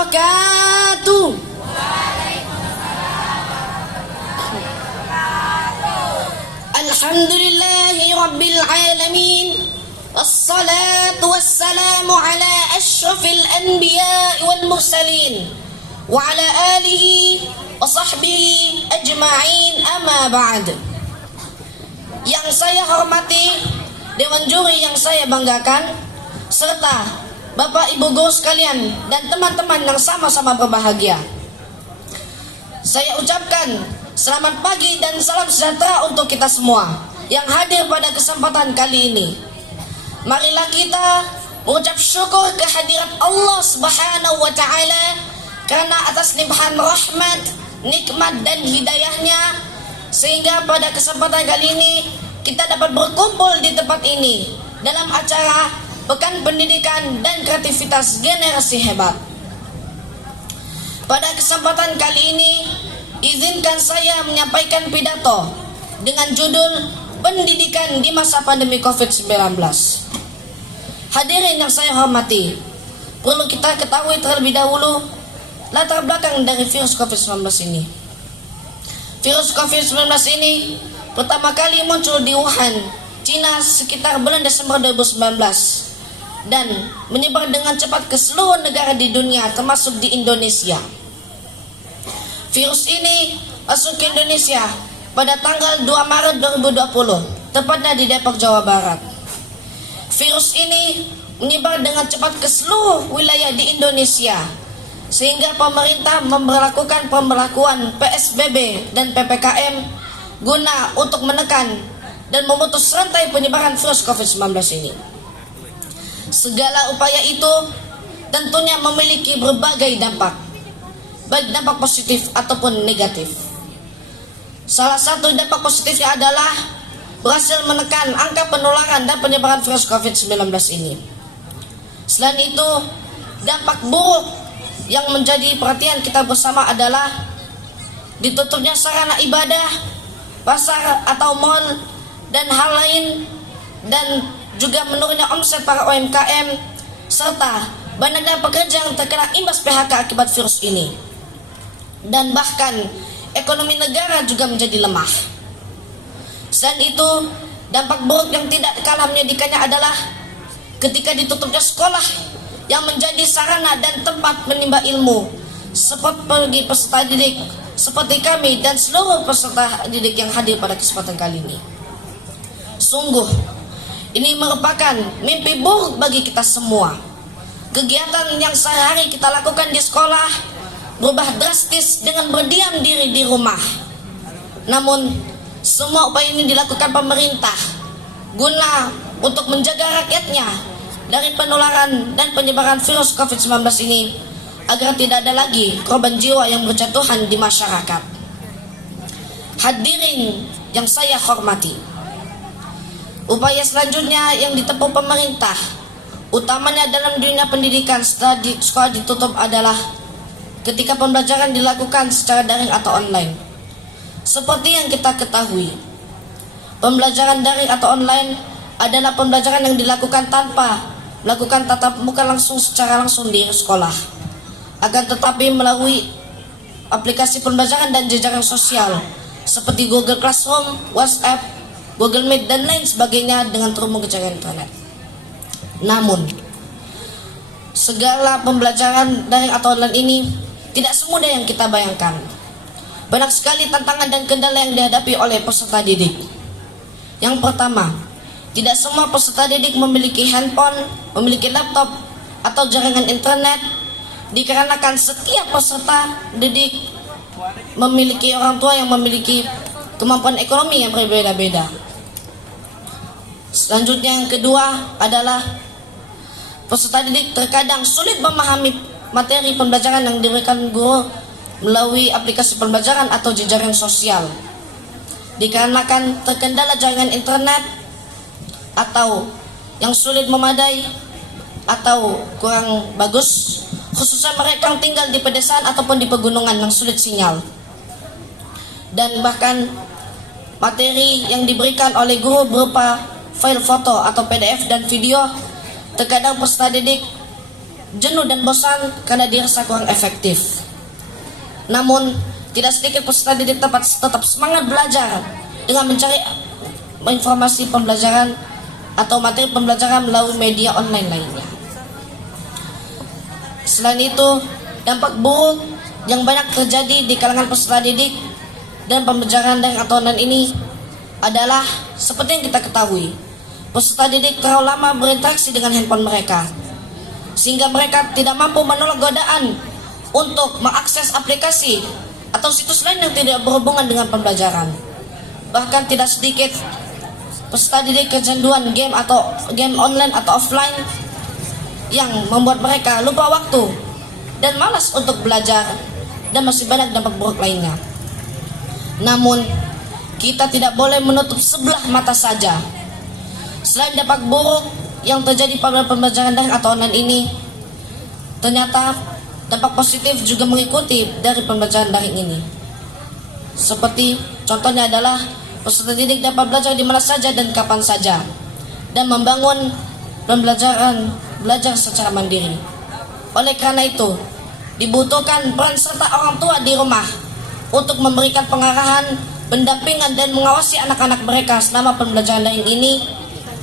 wabarakatuh. Alhamdulillahi rabbil alamin. Wassalatu wassalamu ala asyrafil anbiya wal mursalin wa ala alihi wa sahbihi ajma'in, amma ba'd. Yang saya hormati, dewan juri yang saya banggakan, serta Bapak Ibu guru sekalian dan teman-teman yang sama-sama berbahagia, saya ucapkan selamat pagi dan salam sejahtera untuk kita semua yang hadir pada kesempatan kali ini. Marilah kita mengucap syukur kehadirat Allah Subhanahu wa Ta'ala karena atas limpahan rahmat, nikmat dan hidayahnya, sehingga pada kesempatan kali ini kita dapat berkumpul di tempat ini dalam acara Pekan Pendidikan dan Kreativitas Generasi Hebat. Pada kesempatan kali ini, izinkan saya menyampaikan pidato dengan judul Pendidikan di Masa Pandemi COVID-19. Hadirin yang saya hormati, perlu kita ketahui terlebih dahulu latar belakang dari virus COVID-19 ini. Virus COVID-19 ini pertama kali muncul di Wuhan, Cina sekitar bulan Desember 2019 dan menyebar dengan cepat ke seluruh negara di dunia termasuk di Indonesia. Virus ini masuk ke Indonesia pada tanggal 2 Maret 2020, tepatnya di Depok, Jawa Barat. Virus ini menyebar dengan cepat ke seluruh wilayah di Indonesia, sehingga pemerintah memberlakukan pemberlakuan PSBB dan PPKM guna untuk menekan dan memutus rantai penyebaran virus COVID-19 ini. Segala upaya itu tentunya memiliki berbagai dampak, baik dampak positif ataupun negatif. Salah satu dampak positifnya adalah berhasil menekan angka penularan dan penyebaran virus COVID-19 ini. Selain itu, dampak buruk yang menjadi perhatian kita bersama adalah ditutupnya sarana ibadah, pasar atau mal, dan hal lain, dan juga menurunnya omset para UMKM, serta banyaknya pekerja yang terkena imbas PHK akibat virus ini. Dan bahkan ekonomi negara juga menjadi lemah. Selain itu, dampak buruk yang tidak kalah menyedihkannya adalah ketika ditutupnya sekolah yang menjadi sarana dan tempat menimba ilmu, seperti peserta didik seperti kami dan seluruh peserta didik yang hadir pada kesempatan kali ini. Sungguh, ini merupakan mimpi buruk bagi kita semua. Kegiatan yang sehari-hari kita lakukan di sekolah berubah drastis dengan berdiam diri di rumah. Namun, semua upaya ini dilakukan pemerintah guna untuk menjaga rakyatnya dari penularan dan penyebaran virus COVID-19 ini agar tidak ada lagi korban jiwa yang berjatuhan di masyarakat. Hadirin yang saya hormati, upaya selanjutnya yang ditempuh pemerintah, utamanya dalam dunia pendidikan setelah sekolah ditutup, adalah ketika pembelajaran dilakukan secara daring atau online. Seperti yang kita ketahui, pembelajaran daring atau online adalah pembelajaran yang dilakukan tanpa melakukan tatap muka secara langsung di sekolah, akan tetapi melalui aplikasi pembelajaran dan jejaring sosial seperti Google Classroom, WhatsApp, Google Meet, dan lain sebagainya dengan terhubung ke jaringan internet. Namun, segala pembelajaran daring atau online ini tidak semudah yang kita bayangkan. Banyak sekali tantangan dan kendala yang dihadapi oleh peserta didik. Yang pertama, tidak semua peserta didik memiliki handphone, memiliki laptop, atau jaringan internet, dikarenakan setiap peserta didik memiliki orang tua yang memiliki kemampuan ekonomi yang berbeda-beda. Selanjutnya, yang kedua adalah peserta didik terkadang sulit memahami materi pembelajaran yang diberikan guru melalui aplikasi pembelajaran atau jejaring sosial, dikarenakan terkendala jaringan internet atau yang sulit memadai atau kurang bagus, khususnya mereka yang tinggal di pedesaan ataupun di pegunungan yang sulit sinyal. Dan bahkan materi yang diberikan oleh guru berupa file foto atau PDF dan video, terkadang peserta didik jenuh dan bosan karena dirasa kurang efektif. Namun, tidak sedikit peserta didik tetap semangat belajar dengan mencari informasi pembelajaran atau materi pembelajaran melalui media online lainnya. Selain itu, dampak buruk yang banyak terjadi di kalangan peserta didik dan pembelajaran daring atau online ini adalah seperti yang kita ketahui, peserta didik terlalu lama berinteraksi dengan handphone mereka, sehingga mereka tidak mampu menolak godaan untuk mengakses aplikasi atau situs lain yang tidak berhubungan dengan pembelajaran. Bahkan tidak sedikit peserta didik kecanduan game online atau offline yang membuat mereka lupa waktu dan malas untuk belajar, dan masih banyak dampak buruk lainnya. Namun, kita tidak boleh menutup sebelah mata saja. Selain dampak buruk yang terjadi pada pembelajaran daring atau online ini, ternyata dampak positif juga mengikuti dari pembelajaran daring ini. Seperti contohnya adalah peserta didik dapat belajar di mana saja dan kapan saja, dan membangun belajar secara mandiri. Oleh karena itu, dibutuhkan peran serta orang tua di rumah untuk memberikan pengarahan, pendampingan, dan mengawasi anak-anak mereka selama pembelajaran daring ini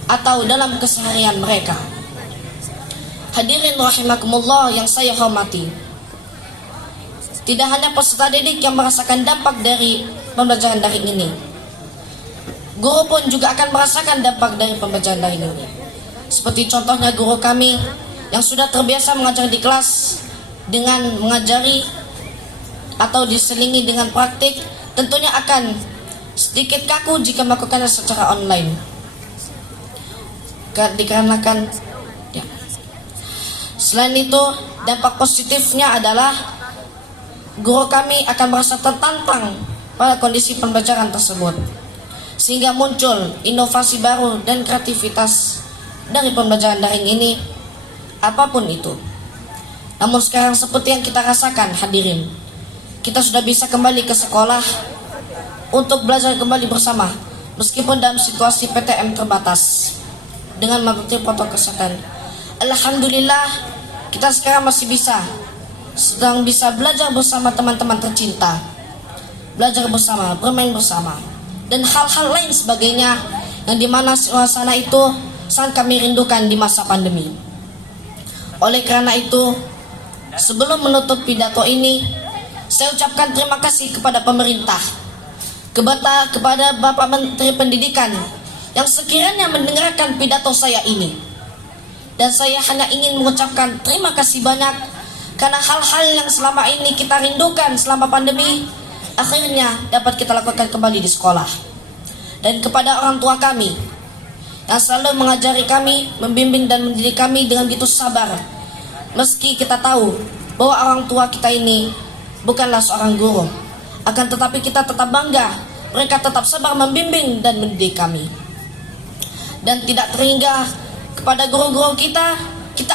atau dalam keseharian mereka. Hadirin rahimakumullah yang saya hormati, tidak hanya peserta didik yang merasakan dampak dari pembelajaran daring ini, guru pun juga akan merasakan dampak dari pembelajaran daring ini. Seperti contohnya guru kami yang sudah terbiasa mengajar di kelas dengan mengajari atau diselingi dengan praktik, tentunya akan sedikit kaku jika melakukannya secara online. Dikarenakan ya. Selain itu, dampak positifnya adalah guru kami akan merasa tertantang pada kondisi pembelajaran tersebut, sehingga muncul inovasi baru dan kreativitas dari pembelajaran daring ini, apapun itu. Namun sekarang seperti yang kita rasakan, hadirin, kita sudah bisa kembali ke sekolah untuk belajar kembali bersama, meskipun dalam situasi PTM terbatas dengan mematuhi protokol kesehatan. Alhamdulillah, kita sekarang masih sedang bisa belajar bersama teman-teman tercinta, belajar bersama, bermain bersama, dan hal-hal lain sebagainya yang dimana suasana itu sangat kami rindukan di masa pandemi. Oleh karena itu, sebelum menutup pidato ini, saya ucapkan terima kasih kepada pemerintah, kepada Bapak Menteri Pendidikan yang sekiranya mendengarkan pidato saya ini. Dan saya hanya ingin mengucapkan terima kasih banyak karena hal-hal yang selama ini kita rindukan selama pandemi akhirnya dapat kita lakukan kembali di sekolah. Dan kepada orang tua kami yang selalu mengajari kami, membimbing dan mendidik kami dengan begitu sabar, meski kita tahu bahwa orang tua kita ini bukanlah seorang guru, akan tetapi kita tetap bangga mereka tetap sabar membimbing dan mendidik kami. Dan tidak terhingga kepada guru-guru kita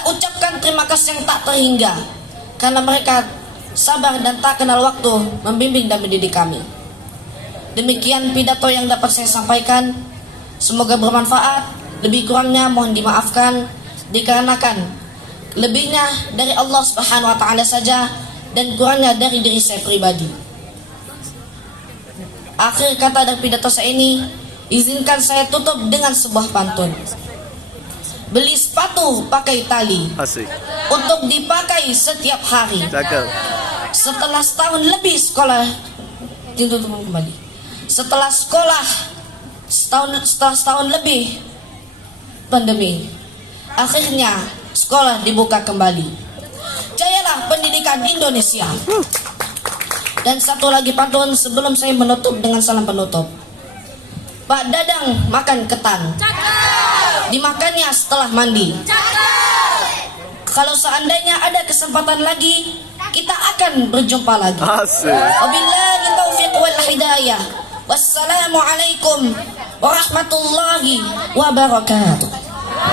ucapkan terima kasih yang tak terhingga karena mereka sabar dan tak kenal waktu membimbing dan mendidik kami. Demikian pidato yang dapat saya sampaikan. Semoga bermanfaat. Lebih kurangnya mohon dimaafkan, dikarenakan lebihnya dari Allah Subhanahu wa taala saja dan kurangnya dari diri saya pribadi. Akhir kata dari pidato saya ini, izinkan saya tutup dengan sebuah pantun. Beli sepatu pakai tali. Asik. Untuk dipakai setiap hari. Cakep. Setelah setahun lebih sekolah ditutup kembali. Setelah setahun lebih pandemi, akhirnya sekolah dibuka kembali. Jayalah pendidikan Indonesia. Dan satu lagi pantun sebelum saya menutup dengan salam penutup. Pak Dadang makan ketan. Dimakannya setelah mandi. Kalau seandainya ada kesempatan lagi, kita akan berjumpa lagi. Wabillahi taufiq wal hidayah. Wassalamualaikum warahmatullahi wabarakatuh.